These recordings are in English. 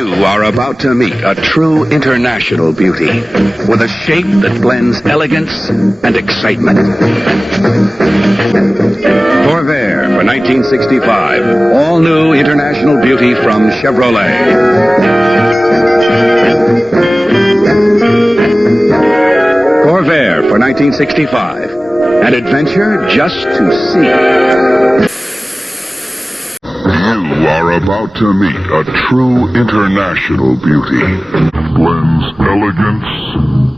You are about to meet a true international beauty with a shape that blends elegance and excitement. Corvair for 1965. All new international beauty from Chevrolet. Corvair for 1965. An adventure just to see. You are about to meet a true international beauty. Blends elegance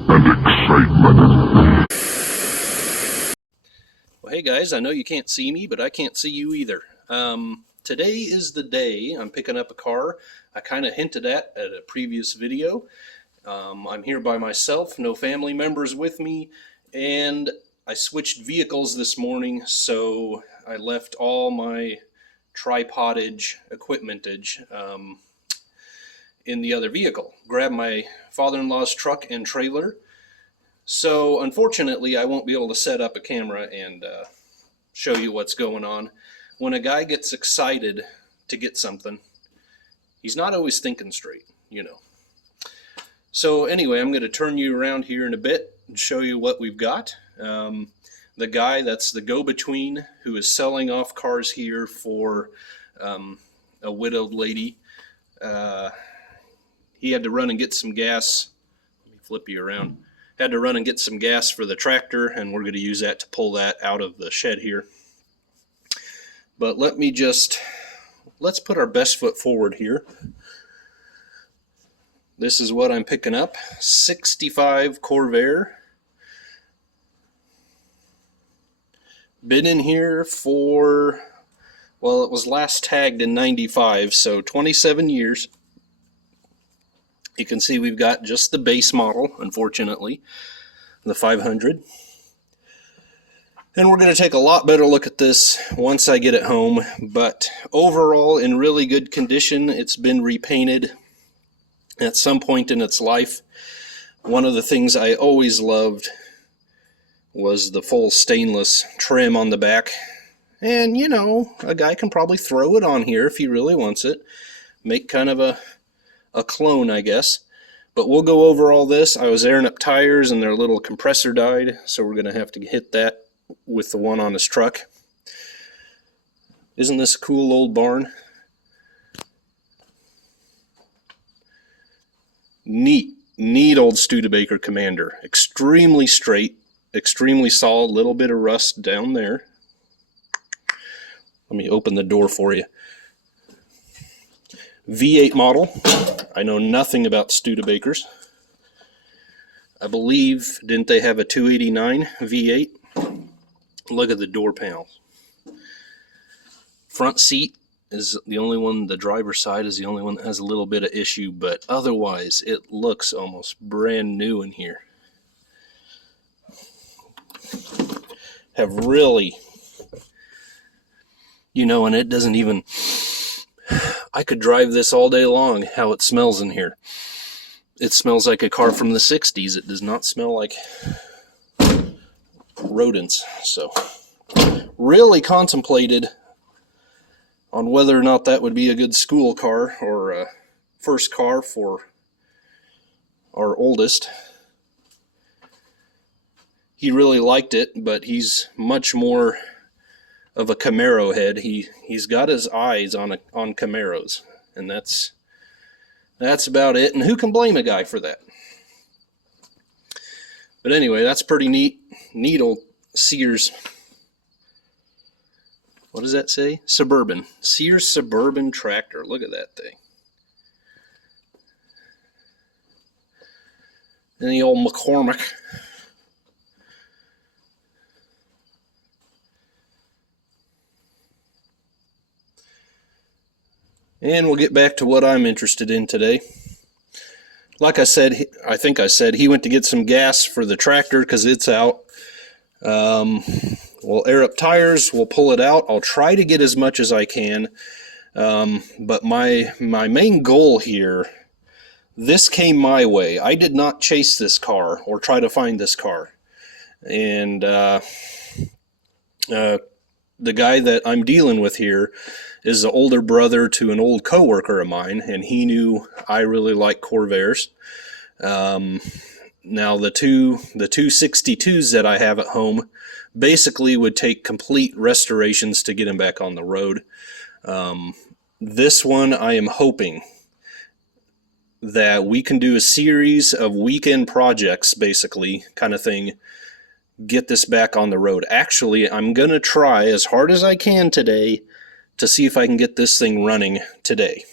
and excitement. Well, hey guys, I know you can't see me, but I can't see you either. Today is the day I'm picking up a car I kind of hinted at a previous video. I'm here by myself, no family members with me, and I switched vehicles this morning, so I left all my tripodage, equipmentage in the other vehicle. Grabbed my father-in-law's truck and trailer. So unfortunately, I won't be able to set up a camera and show you what's going on. When a guy gets excited to get something, he's not always thinking straight, you know. So anyway, I'm going to turn you around here in a bit and show you what we've got. The guy that's the go-between who is selling off cars here for a widowed lady. He had to run and get some gas. Let me flip you around. Had to run and get some gas for the tractor, and we're going to use that to pull that out of the shed here. But let's put our best foot forward here. This is what I'm picking up. 65 Corvair. Been in here for, well, it was last tagged in 95, so 27 years. You can see we've got just the base model, unfortunately, the 500. And we're going to take a lot better look at this once I get it home, but overall in really good condition. It's been repainted at some point in its life. One of the things I always loved was the full stainless trim on the back. And, you know, a guy can probably throw it on here if he really wants it. Make kind of a clone, I guess. But we'll go over all this. I was airing up tires and their little compressor died, so we're going to have to hit that with the one on his truck. Isn't this a cool old barn? Neat old Studebaker Commander. Extremely straight. Extremely solid, little bit of rust down there. Let me open the door for you. V8 model. I know nothing about Studebakers. I believe, didn't they have a 289 V8? Look at the door panels. Front seat is the only one, the driver's side is the only one that has a little bit of issue, but otherwise it looks almost brand new in here. Have really, you know, and it doesn't even, I could drive this all day long, how it smells in here. It smells like a car from the 60s. It does not smell like rodents. So really contemplated on whether or not that would be a good school car or a first car for our oldest. He really liked it, but he's much more of a Camaro head. He's got his eyes on Camaros, and that's about it. And who can blame a guy for that? But anyway, that's pretty neat old Sears. What does that say? Suburban. Sears Suburban tractor. Look at that thing. And the old McCormick. And we'll get back to what I'm interested in today. Like I said, I think I said, he went to get some gas for the tractor because it's out. We'll air up tires, we'll pull it out. I'll try to get as much as I can. But my main goal here, this came my way. I did not chase this car or try to find this car. And the guy that I'm dealing with here is the older brother to an old coworker of mine, and he knew I really like Corvairs. Now the two 62s that I have at home basically would take complete restorations to get them back on the road. This one, I am hoping that we can do a series of weekend projects, basically, kind of thing, get this back on the road. Actually, I'm going to try as hard as I can today to see if I can get this thing running today.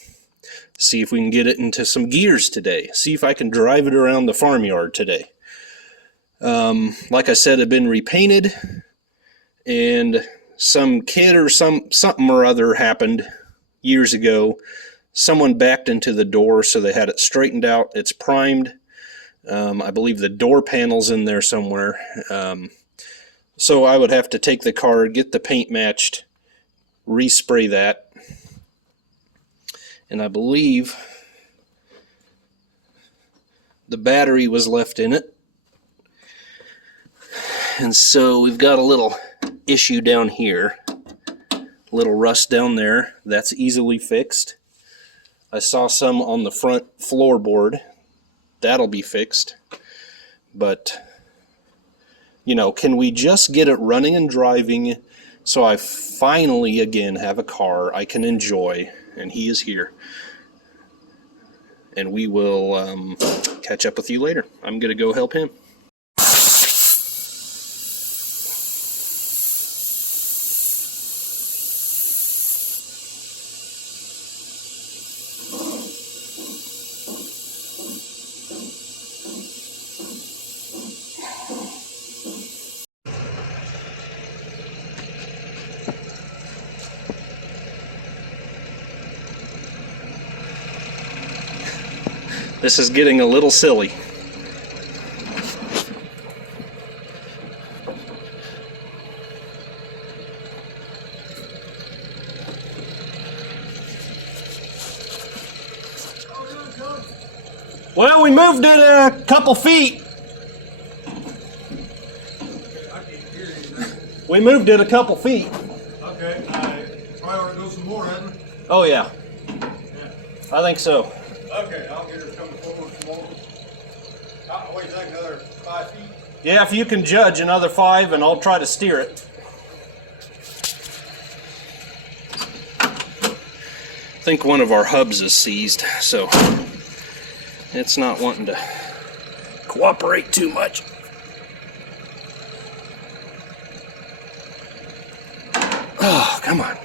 See if we can get it into some gears today. See if I can drive it around the farmyard today. Like I said, it's been repainted, and some kid or something or other happened years ago. Someone backed into the door, so they had it straightened out. It's primed. I believe the door panel's in there somewhere. So I would have to take the car, get the paint matched, respray that. And I believe the battery was left in it. And so we've got a little issue down here. A little rust down there. That's easily fixed. I saw some on the front floorboard. That'll be fixed. But, you know, can we just get it running and driving so I finally, again, have a car I can enjoy? And he is here. And we will catch up with you later. I'm going to go help him. This is getting a little silly. Well, we moved it a couple feet. We moved it a couple feet. Okay, I probably ought to go some more, hadn't we? Oh yeah. I think so. Okay, I'll get her coming forward some more. What do you think, another 5 feet? Yeah, if you can judge another 5, and I'll try to steer it. I think one of our hubs is seized, so it's not wanting to cooperate too much. Oh, come on.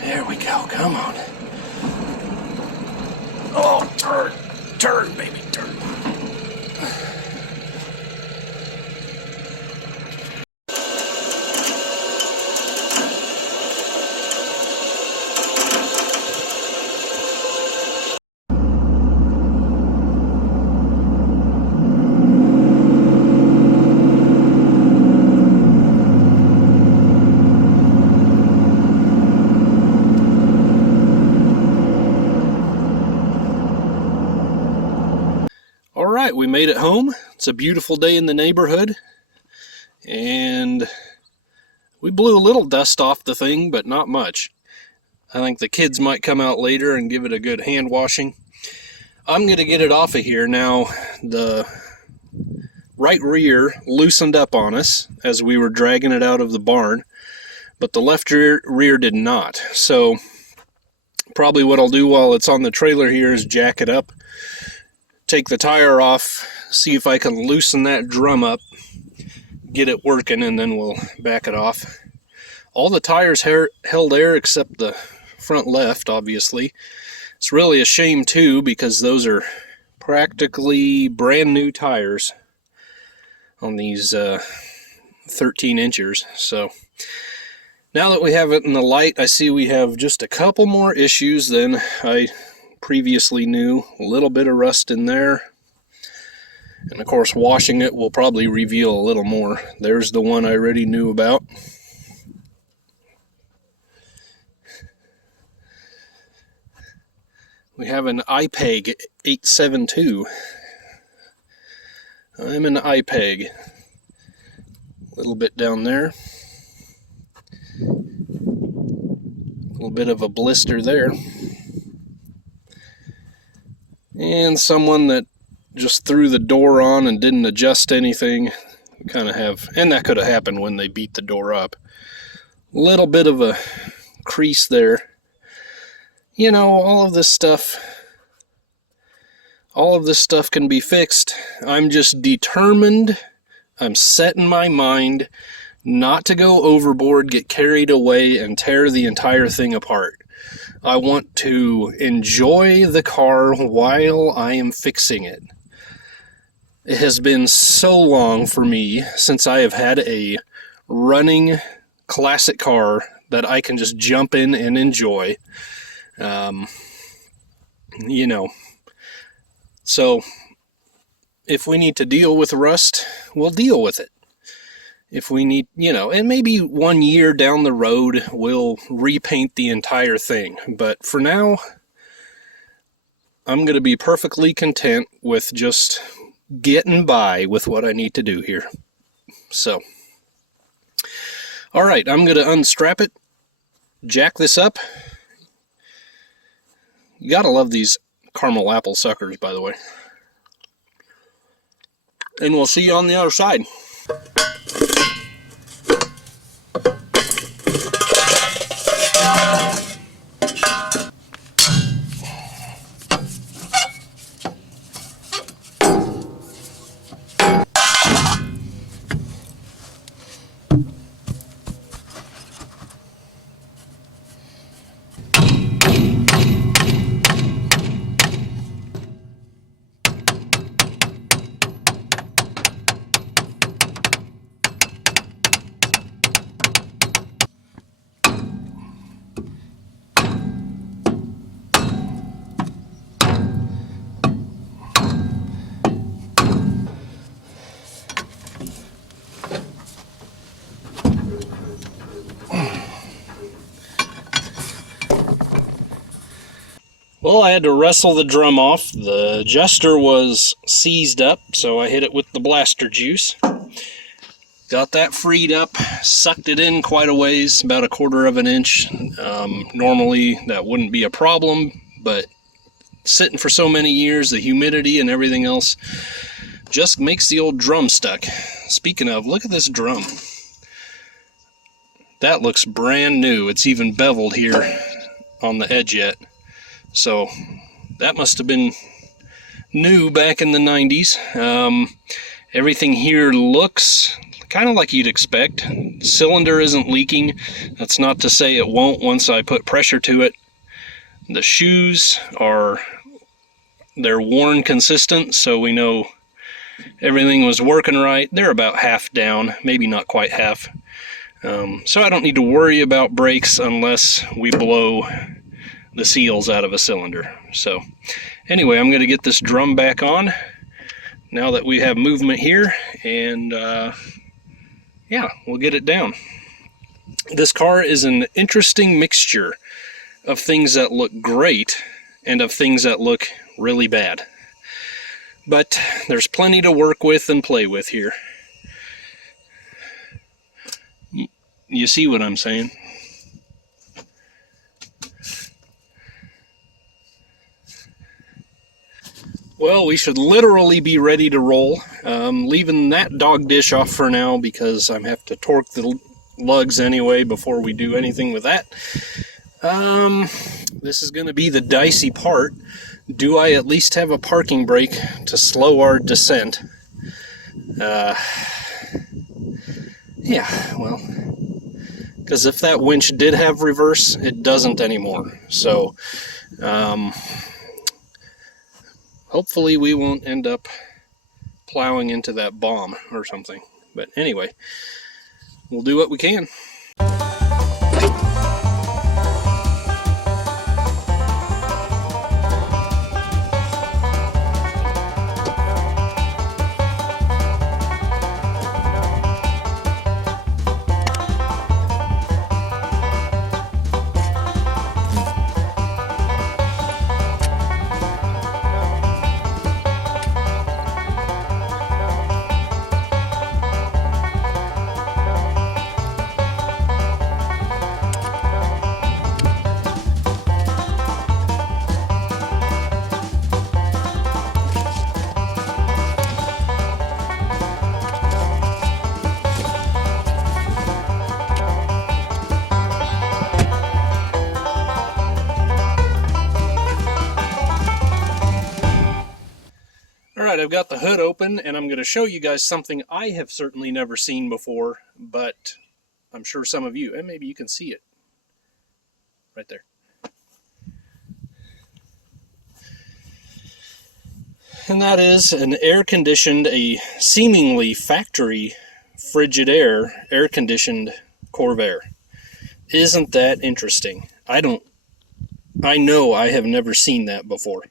There we go, come on. Oh, turn, baby, turn. Alright, we made it home. It's a beautiful day in the neighborhood. And we blew a little dust off the thing, but not much. I think the kids might come out later and give it a good hand washing. I'm going to get it off of here now. The right rear loosened up on us as we were dragging it out of the barn, but the left rear did not. So probably what I'll do while it's on the trailer here is jack it up, take the tire off, see if I can loosen that drum up, get it working, and then we'll back it off. All the tires held air except the front left, obviously. It's really a shame too, because those are practically brand new tires on these 13 inchers. So now that we have it in the light, I see we have just a couple more issues than I previously knew. A little bit of rust in there, and of course washing it will probably reveal a little more. There's the one I already knew about. We have an IPEG 872. I'm an IPEG. A little bit down there. little bit of a blister there. And someone that just threw the door on and didn't adjust anything. Kind of have, and that could have happened when they beat the door up. Little bit of a crease there. You know, all of this stuff can be fixed. I'm just determined, I'm set in my mind not to go overboard, get carried away, and tear the entire thing apart. I want to enjoy the car while I am fixing it. It has been so long for me since I have had a running classic car that I can just jump in and enjoy. You know, so if we need to deal with rust, we'll deal with it. If we need, you know, and maybe 1 year down the road, we'll repaint the entire thing. But for now, I'm going to be perfectly content with just getting by with what I need to do here. So, all right, I'm going to unstrap it, jack this up. You gotta love these caramel apple suckers, by the way. And we'll see you on the other side. Well, I had to wrestle the drum off. The adjuster was seized up, so I hit it with the blaster juice. Got that freed up, sucked it in quite a ways, about 1/4 of an inch. Normally that wouldn't be a problem, but sitting for so many years, the humidity and everything else just makes the old drum stuck. Speaking of, look at this drum. That looks brand new. It's even beveled here on the edge yet. So that must have been new back in the 90s. Everything here looks kind of like you'd expect. The cylinder isn't leaking. That's not to say it won't once I put pressure to it. The shoes they're worn consistent, so we know everything was working right. They're about half down, maybe not quite half. So I don't need to worry about brakes unless we blow the seals out of a cylinder. So anyway, I'm going to get this drum back on now that we have movement here, and yeah, we'll get it down. This car is an interesting mixture of things that look great and of things that look really bad. But there's plenty to work with and play with here. You see what I'm saying? Well, we should literally be ready to roll. Leaving that dog dish off for now because I'm have to torque the lugs anyway before we do anything with that. This is going to be the dicey part. Do I at least have a parking brake to slow our descent? Yeah, well, because if that winch did have reverse, it doesn't anymore. So, hopefully we won't end up plowing into that bomb or something. But anyway, we'll do what we can. I've got the hood open, and I'm going to show you guys something I have certainly never seen before, but I'm sure some of you, and maybe you can see it right there. And that is an air-conditioned, a seemingly factory Frigidaire air-conditioned Corvair. Isn't that interesting? I know I have never seen that before.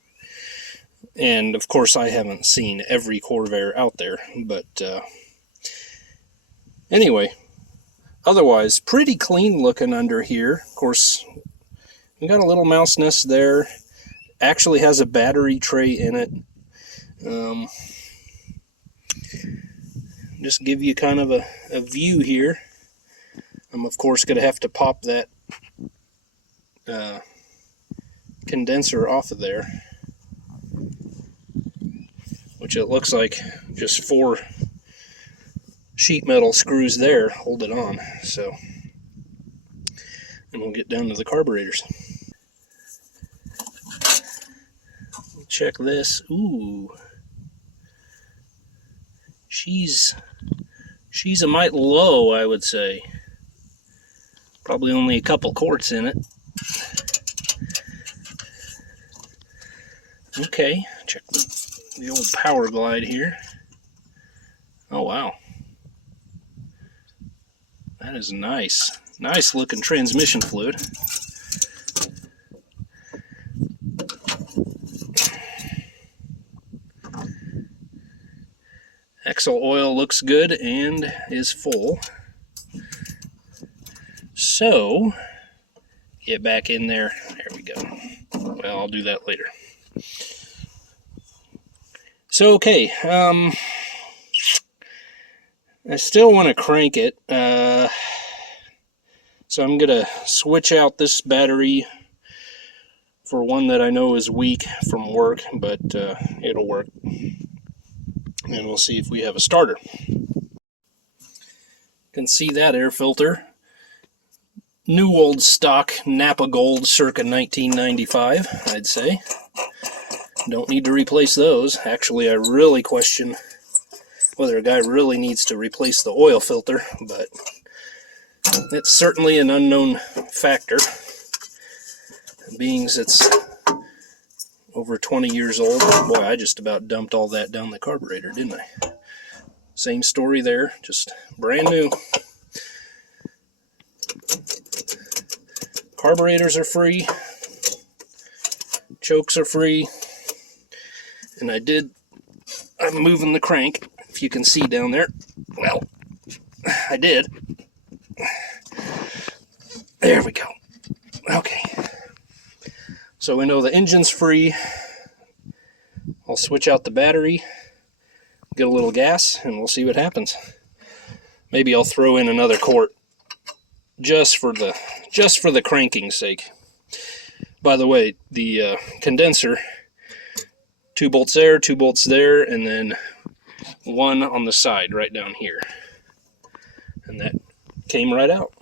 And of course I haven't seen every Corvair out there, but anyway, otherwise pretty clean looking under here. Of course, we got a little mouse nest there. Actually has a battery tray in it. Just give you kind of a view here. I'm of course going to have to pop that condenser off of there, which it looks like just 4 sheet metal screws there hold it on. So, and we'll get down to the carburetors. Check this. Ooh, she's a mite low, I would say. Probably only a couple quarts in it. Okay, check the old power glide here. Oh wow, that is nice. Nice looking transmission fluid. Axle oil looks good and is full. So, get back in there. There we go. Well, I'll do that later. So, okay. I still want to crank it. So I'm going to switch out this battery for one that I know is weak from work, but it'll work. And we'll see if we have a starter. You can see that air filter. New old stock Napa Gold circa 1995, I'd say. Don't need to replace those. Actually, I really question whether a guy really needs to replace the oil filter, but it's certainly an unknown factor, being it's over 20 years old. Boy, I just about dumped all that down the carburetor, didn't I? Same story there, just brand new. Carburetors are free, chokes are free, and I'm moving the crank, if you can see down there. Well, I did. There we go. Okay. So we know the engine's free. I'll switch out the battery, get a little gas, and we'll see what happens. Maybe I'll throw in another quart just for the cranking's sake. By the way, the condenser, 2 bolts there, 2 bolts there, and then 1 on the side right down here. And that came right out.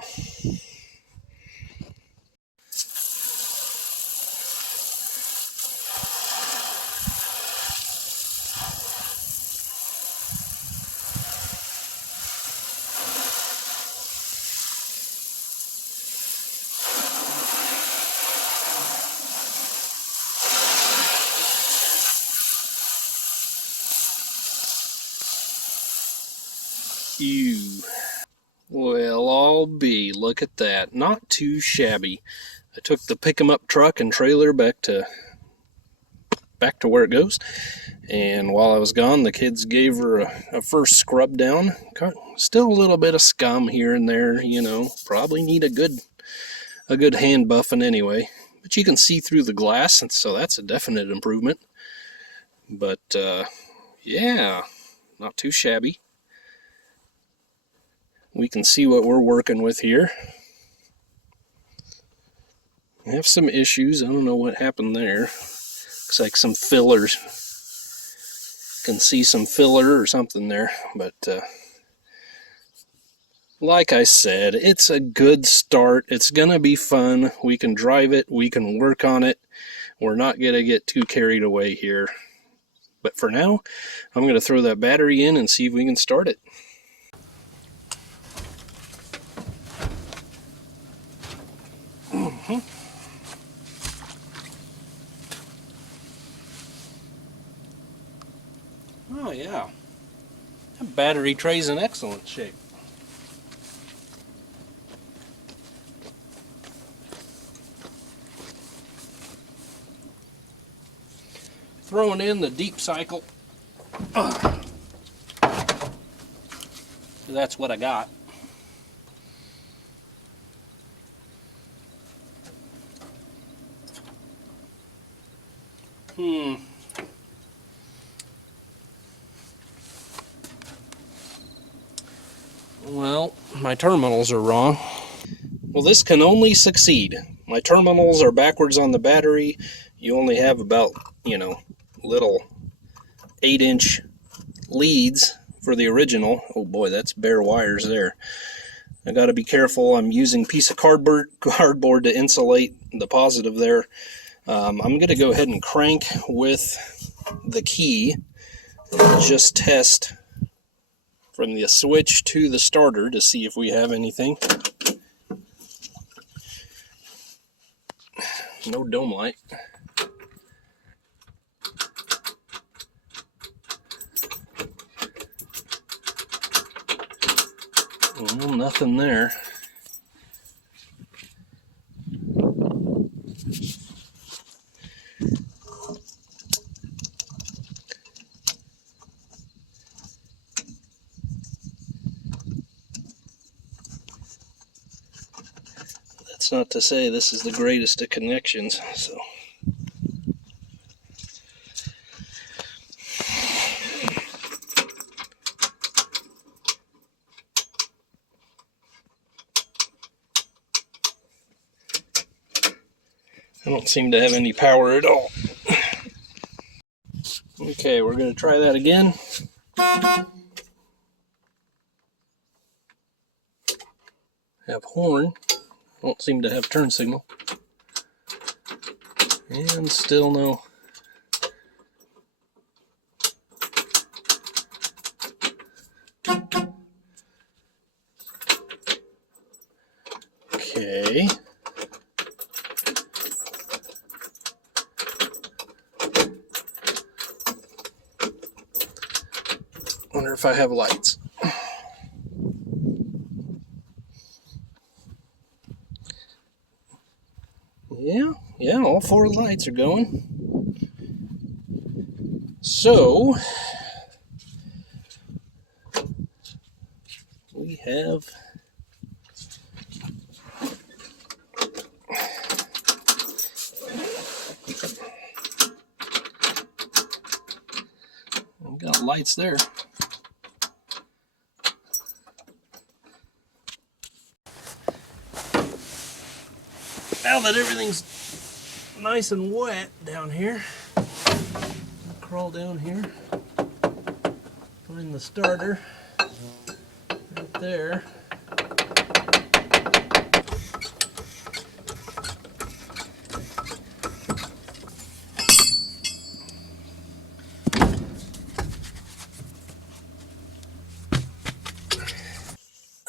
Well, I'll be. Look at that. Not too shabby. I took the pick-em-up truck and trailer back to where it goes, and while I was gone, the kids gave her a first scrub down. Still a little bit of scum here and there, you know. Probably need a good hand buffing anyway. But you can see through the glass, and so that's a definite improvement. But yeah, not too shabby. We can see what we're working with here. We have some issues. I don't know what happened there. Looks like some fillers. Can see some filler or something there. But like I said, it's a good start. It's going to be fun. We can drive it. We can work on it. We're not going to get too carried away here. But for now, I'm going to throw that battery in and see if we can start it. Oh yeah, that battery tray's in excellent shape. Throwing in the deep cycle. That's what I got. Well, my terminals are wrong. Well, this can only succeed. My terminals are backwards on the battery. You only have about, little 8-inch leads for the original. Oh boy, that's bare wires there. I got to be careful. I'm using a piece of cardboard to insulate the positive there. I'm going to go ahead and crank with the key and just test from the switch to the starter to see if we have anything. No dome light. Well, nothing there. That's not to say this is the greatest of connections, so. I don't seem to have any power at all. Okay, we're going to try that again. Have horn. Don't seem to have turn signal. And still no. Okay. Wonder if I have lights. Yeah, all 4 lights are going. So, we have we've got lights there. Now that everything's nice and wet down here, I'll crawl down here, find the starter right there.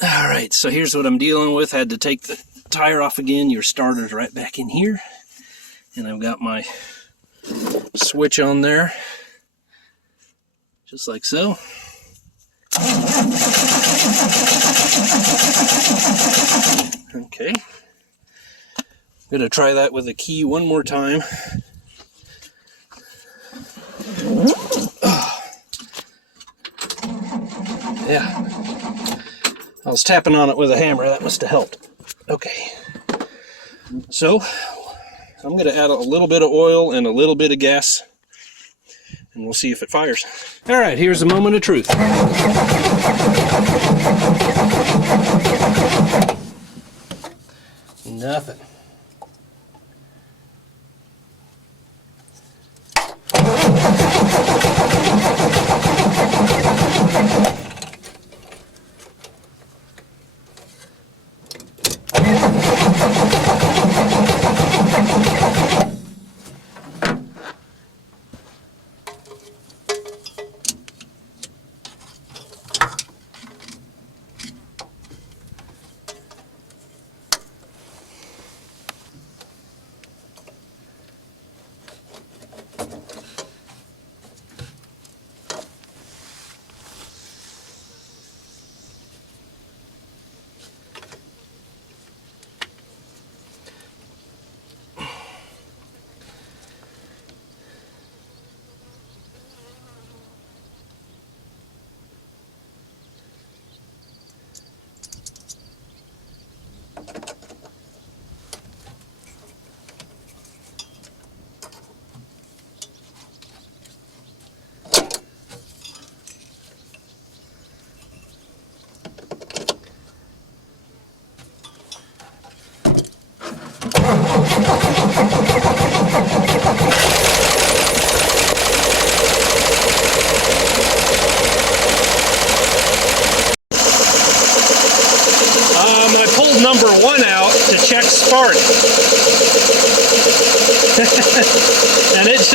All right, so here's what I'm dealing with. I had to take the tire off again. Your starter's right back in here. And I've got my switch on there, just like so. Okay. I'm going to try that with the key one more time. Yeah. I was tapping on it with a hammer. That must have helped. Okay. So, I'm going to add a little bit of oil and a little bit of gas, and we'll see if it fires. All right, here's a moment of truth. Nothing.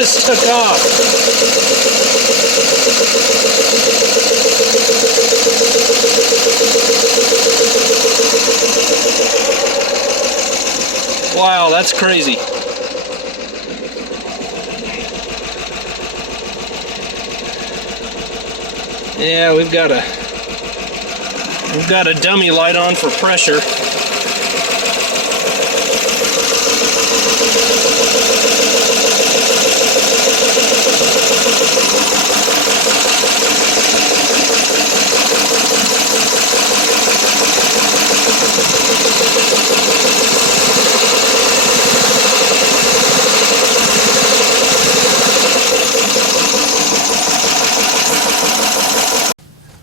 just took off. Wow, that's crazy. Yeah, we've got a dummy light on for pressure.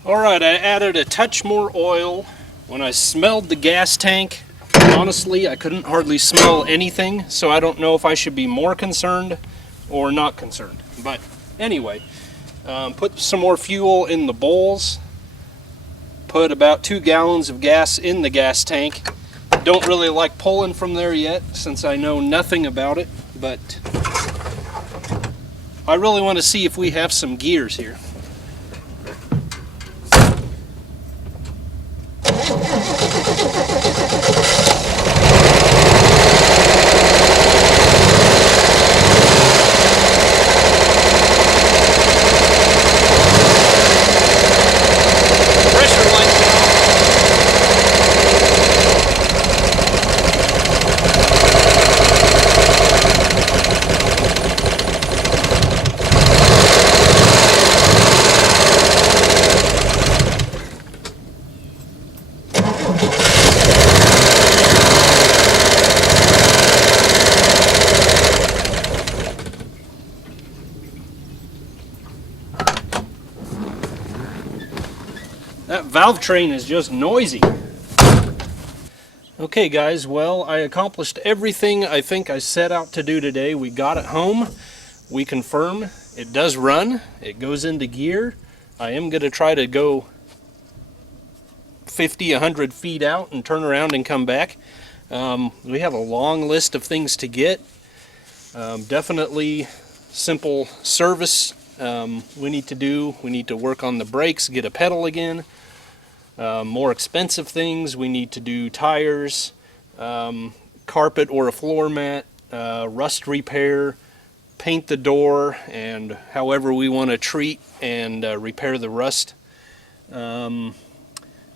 Alright, I added a touch more oil. When I smelled the gas tank, honestly, I couldn't hardly smell anything, so I don't know if I should be more concerned or not concerned. But anyway, put some more fuel in the bowls, put about 2 gallons of gas in the gas tank. Don't really like pulling from there yet since I know nothing about it, but I really want to see if we have some gears here. That valve train is just noisy. Okay guys, well, I accomplished everything I think I set out to do today. We got it home. We confirm it does run. It goes into gear. I am going to try to go 50, 100 feet out and turn around and come back. We have a long list of things to get. Definitely simple service we need to do. We need to work on the brakes, get a pedal again. More expensive things, we need to do tires, carpet or a floor mat, rust repair, paint the door, and however we want to treat and repair the rust. I'm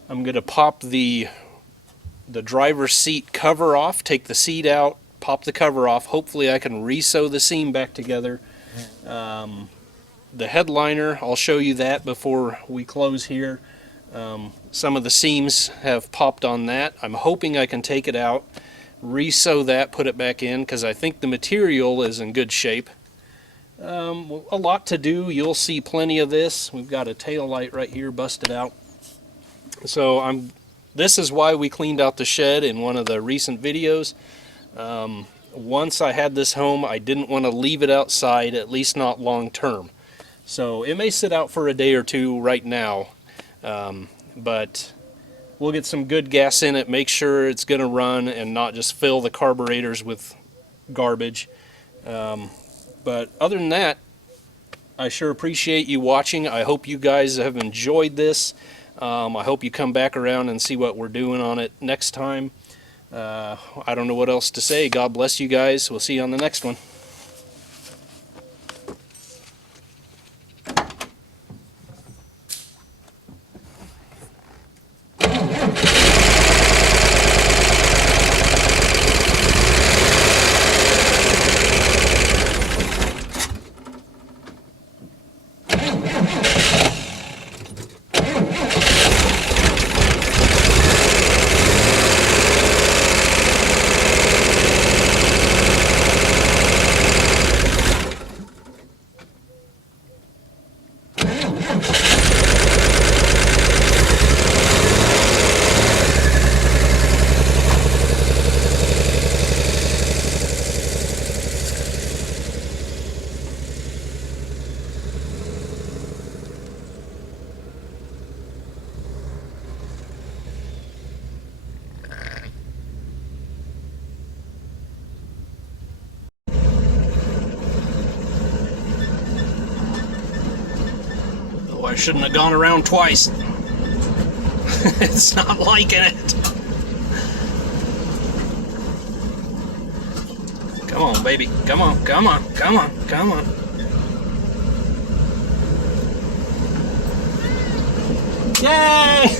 going to pop the driver's seat cover off, take the seat out, pop the cover off. Hopefully I can re-sew the seam back together. The headliner, I'll show you that before we close here. Some of the seams have popped on that. I'm hoping I can take it out, re-sew that, put it back in, because I think the material is in good shape. A lot to do. You'll see plenty of this. We've got a tail light right here busted out. So this is why we cleaned out the shed in one of the recent videos. Once I had this home, I didn't want to leave it outside, at least not long term. So it may sit out for a day or two right now. But we'll get some good gas in it, make sure it's going to run and not just fill the carburetors with garbage. But other than that, I sure appreciate you watching. I hope you guys have enjoyed this. I hope you come back around and see what we're doing on it next time. I don't know what else to say. God bless you guys. We'll see you on the next one. I shouldn't have gone around twice. It's not liking it. Come on, baby. Come on, come on, come on, come on. Yay!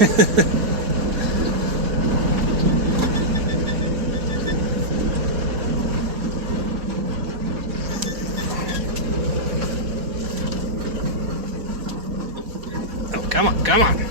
Oh, come on, come on.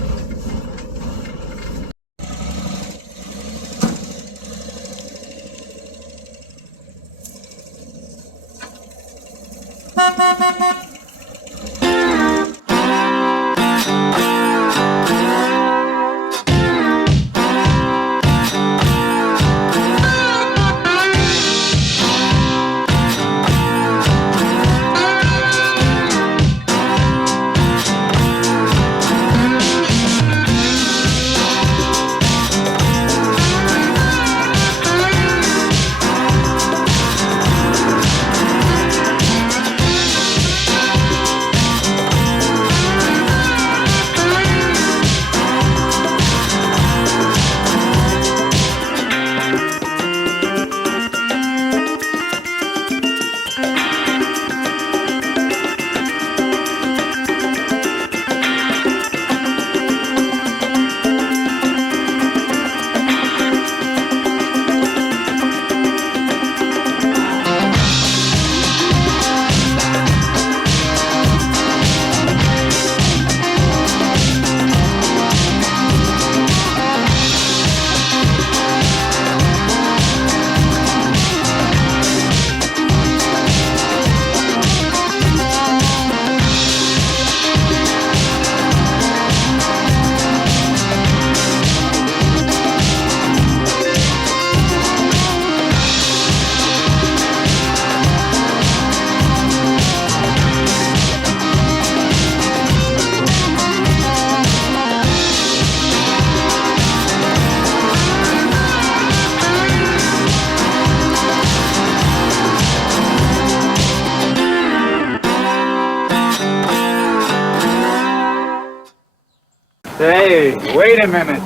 Hey, wait a minute.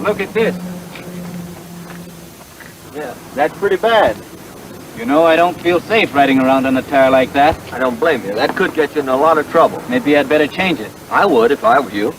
Look at this. Yeah, that's pretty bad. You know, I don't feel safe riding around on a tire like that. I don't blame you. That could get you in a lot of trouble. Maybe I'd better change it. I would if I were you.